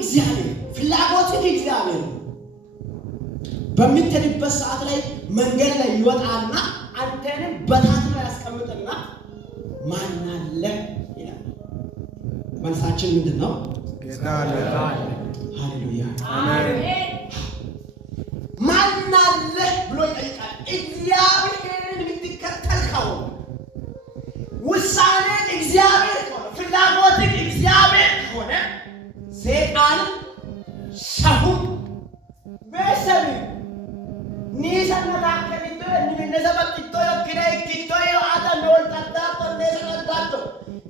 እግዚአብሔር ፍላጎትን እግዚአብሔር በሚተድበት ሰዓት ላይ መንገድ ላይ ይወጣና አንተንም በታት ላይ ያስቀምጥና ማን አለ ይላል። መልሳችን ምንድነው? ጌታ አለ። ሃሌሉያ አሜን። ማን አለ ብሎ ይጠይቃል። እግዚአብሔርን የምትከተል ከሆነ ውሳኔ እግዚአብሔር ከሆነ ፍላጎት እግዚአብሔር ከሆነ ሰይጣን ሰው በሰብ ኒሰነታ ከሊቶ ንነዘበጥቶ ይክራይ ኪቶ ያታ ኖልጣጣ ቆነሰነዳቶ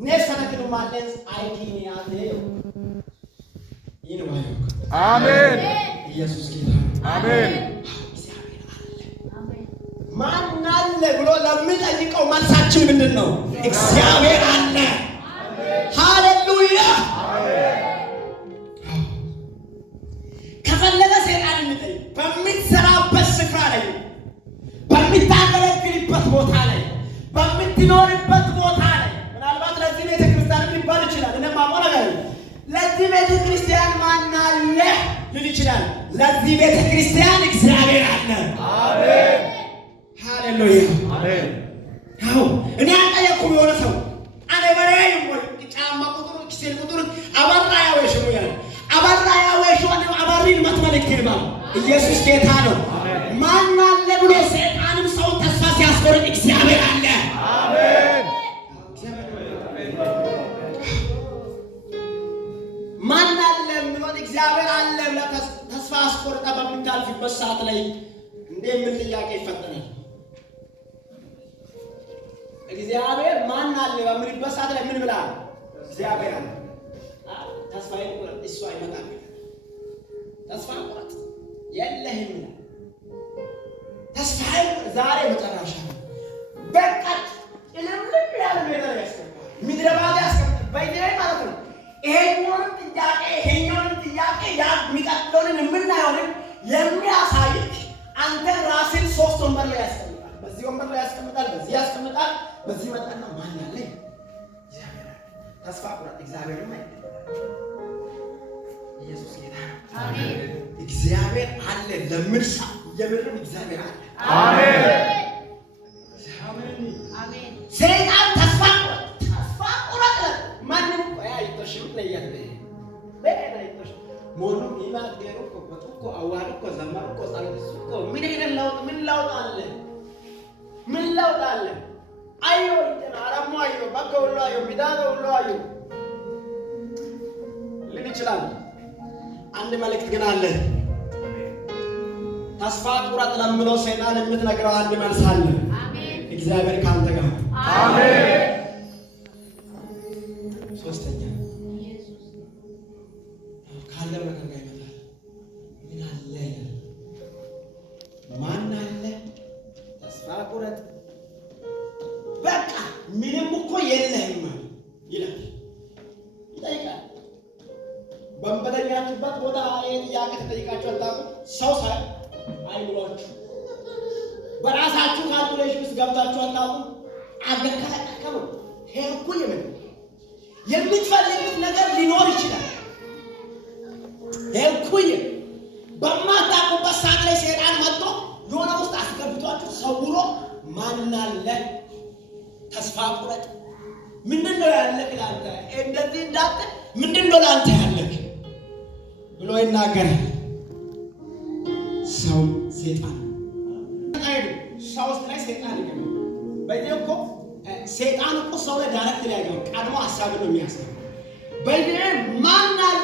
ነሰነክሩ ማለስ አይኪኒ ያቴ ይንዋዩ አሜን። ኢየሱስ ጌታ አሜን። እግዚአብሔር አለ። አሜን። ማን አለ ብሎ ለሚጠይቀው መልሳችን ምንድነው? እግዚአብሔር አለ። ሃሌሉያ ከፈለገ ሰይጣን የሚጠይቅ በሚሰራበት ስፍራ ላይ በሚታገለግልበት ቦታ ላይ በምትኖርበት ቦታ ላይ ምናልባት ለዚህ ቤተ ክርስቲያን ሊባል ይችላል። እኔ ማቆና ጋር ለዚህ ቤተ ክርስቲያን ማን አለ ሊል ይችላል። ለዚህ ቤተ ክርስቲያን እግዚአብሔር አለ። አሜን። ሃሌሉያ አሜን። ያው እኔ አጠየቁም የሆነ ሰው አኔ በላይ ወይ ጫማ ቁጥሩ ኪሴል ቁጥሩ አባራ ያወሽሙ ያለ አባራ ያወሽሙ አባሪን መትመልከባ ኢየሱስ ጌታ ነው። ማን አለ ብሎ ሰይጣንም ሰው ተስፋ ሲያስቆርጥ እግዚአብሔር አለ። አሜን። ማን አለ ብሎ እግዚአብሔር አለ ብሎ ተስፋ አስቆርጣ በምታልፍበት ሰዓት ላይ እንደምን ጥያቄ ይፈጠራል? እግዚአብሔር ማን አለ በምንበት ሰዓት ላይ ምን ብላ እግዚአብሔር አለ። ተስፋዬ ቁረጥ እሱ አይመጣም። ተስፋ ቁረጥ የለህም። ተስፋዬ ዛሬ መጨረሻ በቃ እልምልም ያለ ነገር ያስቀምጣል። ምድረ ባዳ ያስቀምጣል። በይደይ ማለት ነው። ይሄኛውንም ጥያቄ ያ የሚቀጥለውን የምናየውን የሚያሳይክ አንተ ራስን ሶስት ወንበር ላይ ያስቀምጣል። በዚህ ወንበር ላይ ያስቀምጣል፣ በዚህ ያስቀምጣል፣ በዚህ መጣና ማን አለ? እግዚአብሔር አለ። ተስፋ ቁረጥ እግዚአብሔርም አይደለም። ኢየሱስ ጌታ አሜን። እግዚአብሔር አለ ለምርሳ የምርም እግዚአብሔር አለ። አሜን አሜን። ሰይጣን ተስፋ ቁረጥ ማንም አይተሽም ለያለ በእናይተሽ ሞኑ ይማገሩ ኮኮ አዋልኮ ዘማርኮ ጻለስኮ ምን ይደላው ምን ለውጥ አለ? አዮ አራሙ አዮ ባከውሎ አዮ ሚዳውሎ አዮ ልን ይችላል። አንድ መልእክት ግን አለ። ተስፋ ቁረጥ ለምለው ሰይጣን የምትነግረው አንድ መልስ አለ። አሜን። እግዚአብሔር ካንተ ጋር አሜን። ሶስተኛ ኢየሱስ ካለ መከራ ይመጣል። ምን አለ? ማን አለ? ተስፋ ቁረጥ በቃ ምንም እኮ የለህም ይላል ይጠይቃል። በእንበለኛችሁበት ቦታ ጥያቄ ተጠይቃችሁ አታውቁም? ሰው ሳይ አይብሏችሁ በራሳችሁ ካልኩሌሽን ውስጥ ገብታችሁ አታውቁም? አገከለከሉ ሄርኩ የምትፈልጉት ነገር ሊኖር ይችላል። ሄርኩ በማታውቁበት ሰዓት ላይ ሰይጣን መጥቶ የሆነ ውስጥ አስገብቷችሁ ሰውሮ ማን አለ? ተስፋ ቁረጥ ምንድነው ያለህ ላንተ? እንደዚህ እንዳትል ምንድነው ላንተ ያለህ ብሎ ይናገራል። ሰው ሰይጣን ሰው ውስጥ ላይ ሰይጣን ይገባል። በዚህ እኮ ሰይጣን እኮ ሰው ላይ ዳይሬክት ላይ ያገባል። ቀድሞ ሐሳብ ነው የሚያስበው። በዚህ ማን አለ